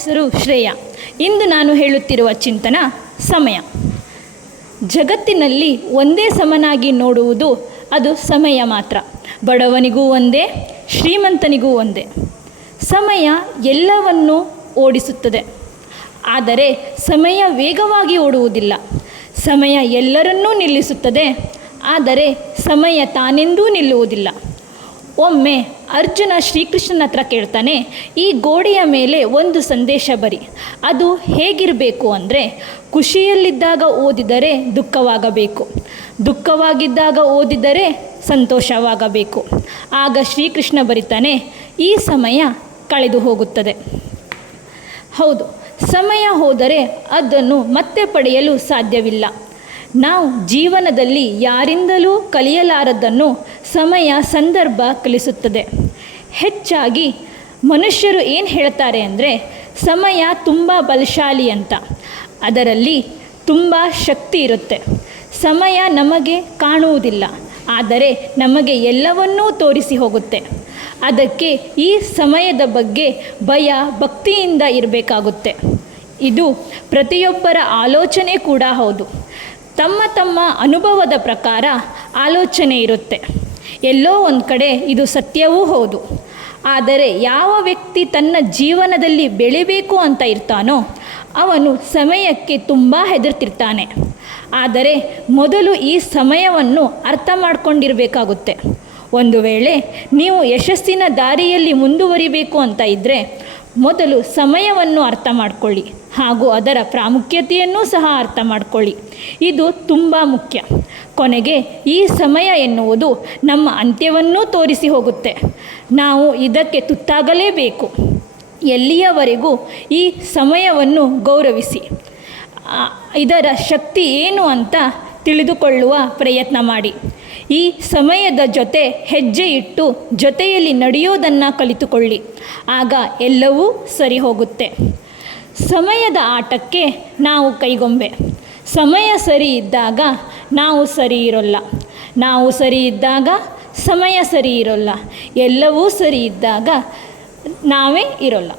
ಹೆಸರು ಶ್ರೇಯ. ಇಂದು ನಾನು ಹೇಳುತ್ತಿರುವ ಚಿಂತನ ಸಮಯ. ಜಗತ್ತಿನಲ್ಲಿ ಒಂದೇ ಸಮನಾಗಿ ನೋಡುವುದು ಅದು ಸಮಯ ಮಾತ್ರ. ಬಡವನಿಗೂ ಒಂದೇ, ಶ್ರೀಮಂತನಿಗೂ ಒಂದೇ. ಸಮಯ ಎಲ್ಲವನ್ನೂ ಓಡಿಸುತ್ತದೆ. ಆದರೆ ಸಮಯ ವೇಗವಾಗಿ ಓಡುವುದಿಲ್ಲ. ಸಮಯ ಎಲ್ಲರನ್ನೂ ನಿಲ್ಲಿಸುತ್ತದೆ. ಆದರೆ ಸಮಯ ತಾನೆಂದೂ ನಿಲ್ಲುವುದಿಲ್ಲ. ಒಮ್ಮೆ ಅರ್ಜುನ ಶ್ರೀಕೃಷ್ಣನ ಹತ್ರ ಕೇಳ್ತಾನೆ, ಈ ಗೋಡೆಯ ಮೇಲೆ ಒಂದು ಸಂದೇಶ ಬರಿ. ಅದು ಹೇಗಿರಬೇಕು ಅಂದರೆ, ಖುಷಿಯಲ್ಲಿದ್ದಾಗ ಓದಿದರೆ ದುಃಖವಾಗಬೇಕು. ದುಃಖವಾಗಿದ್ದಾಗ ಓದಿದರೆ ಸಂತೋಷವಾಗಬೇಕು. ಆಗ ಶ್ರೀಕೃಷ್ಣ ಬರಿತಾನೆ, ಈ ಸಮಯ ಕಳೆದು ಹೋಗುತ್ತದೆ. ಹೌದು, ಸಮಯ ಹೋದರೆ ಅದನ್ನು ಮತ್ತೆ ಪಡೆಯಲು ಸಾಧ್ಯವಿಲ್ಲ. ನಾವು ಜೀವನದಲ್ಲಿ ಯಾರಿಂದಲೂ ಕಲಿಯಲಾರದನ್ನು ಸಮಯ, ಸಂದರ್ಭ ಕಲಿಸುತ್ತದೆ. ಹೆಚ್ಚಾಗಿ ಮನುಷ್ಯರು ಏನು ಹೇಳ್ತಾರೆ ಅಂದರೆ ಸಮಯ ತುಂಬ ಬಲಶಾಲಿ ಅಂತ. ಅದರಲ್ಲಿ ತುಂಬ ಶಕ್ತಿ ಇರುತ್ತೆ. ಸಮಯ ನಮಗೆ ಕಾಣುವುದಿಲ್ಲ. ಆದರೆ ನಮಗೆ ಎಲ್ಲವನ್ನೂ ತೋರಿಸಿ ಹೋಗುತ್ತೆ. ಅದಕ್ಕೆ ಈ ಸಮಯದ ಬಗ್ಗೆ ಭಯ, ಭಕ್ತಿಯಿಂದ ಇರಬೇಕಾಗುತ್ತೆ. ಇದು ಪ್ರತಿಯೊಬ್ಬರ ಆಲೋಚನೆ ಕೂಡ ಹೌದು. ತಮ್ಮ ತಮ್ಮ ಅನುಭವದ ಪ್ರಕಾರ ಆಲೋಚನೆ ಇರುತ್ತೆ. ಎಲ್ಲೋ ಒಂದು ಕಡೆ ಇದು ಸತ್ಯವೂ ಹೌದು. ಆದರೆ ಯಾವ ವ್ಯಕ್ತಿ ತನ್ನ ಜೀವನದಲ್ಲಿ ಬೆಳಿಬೇಕು ಅಂತ ಇರ್ತಾನೋ, ಅವನು ಸಮಯಕ್ಕೆ ತುಂಬ ಹೆದರ್ತಿರ್ತಾನೆ. ಆದರೆ ಮೊದಲು ಈ ಸಮಯವನ್ನು ಅರ್ಥ ಮಾಡಿಕೊಂಡಿರಬೇಕಾಗುತ್ತೆ. ಒಂದು ವೇಳೆ ನೀವು ಯಶಸ್ಸಿನ ದಾರಿಯಲ್ಲಿ ಮುಂದುವರಿಬೇಕು ಅಂತ ಇದ್ದರೆ ಮೊದಲು ಸಮಯವನ್ನು ಅರ್ಥ ಮಾಡಿಕೊಳ್ಳಿ. ಹಾಗೂ ಅದರ ಪ್ರಾಮುಖ್ಯತೆಯನ್ನು ಸಹ ಅರ್ಥ ಮಾಡಿಕೊಳ್ಳಿ. ಇದು ತುಂಬ ಮುಖ್ಯ. ಕೊನೆಗೆ ಈ ಸಮಯ ಎನ್ನುವುದು ನಮ್ಮ ಅಂತ್ಯವನ್ನೂ ತೋರಿಸಿ ಹೋಗುತ್ತೆ. ನಾವು ಇದಕ್ಕೆ ತುತ್ತಾಗಲೇಬೇಕು. ಎಲ್ಲಿಯವರೆಗೂ ಈ ಸಮಯವನ್ನು ಗೌರವಿಸಿ. ಇದರ ಶಕ್ತಿ ಏನು ಅಂತ ತಿಳಿದುಕೊಳ್ಳುವ ಪ್ರಯತ್ನ ಮಾಡಿ. ಈ ಸಮಯದ ಜೊತೆ ಹೆಜ್ಜೆ ಇಟ್ಟು ಜೊತೆಯಲ್ಲಿ ನಡೆಯೋದನ್ನು ಕಲಿತುಕೊಳ್ಳಿ. ಆಗ ಎಲ್ಲವೂ ಸರಿ ಹೋಗುತ್ತೆ. ಸಮಯದ ಆಟಕ್ಕೆ ನಾವು ಕೈಗೊಂಬೆ. ಸಮಯ ಸರಿ ಇದ್ದಾಗ ನಾವು ಸರಿ ಇರೋಲ್ಲ. ನಾವು ಸರಿ ಇದ್ದಾಗ ಸಮಯ ಸರಿ ಇರೋಲ್ಲ. ಎಲ್ಲವೂ ಸರಿ ಇದ್ದಾಗ ನಾವೇ ಇರೋಲ್ಲ.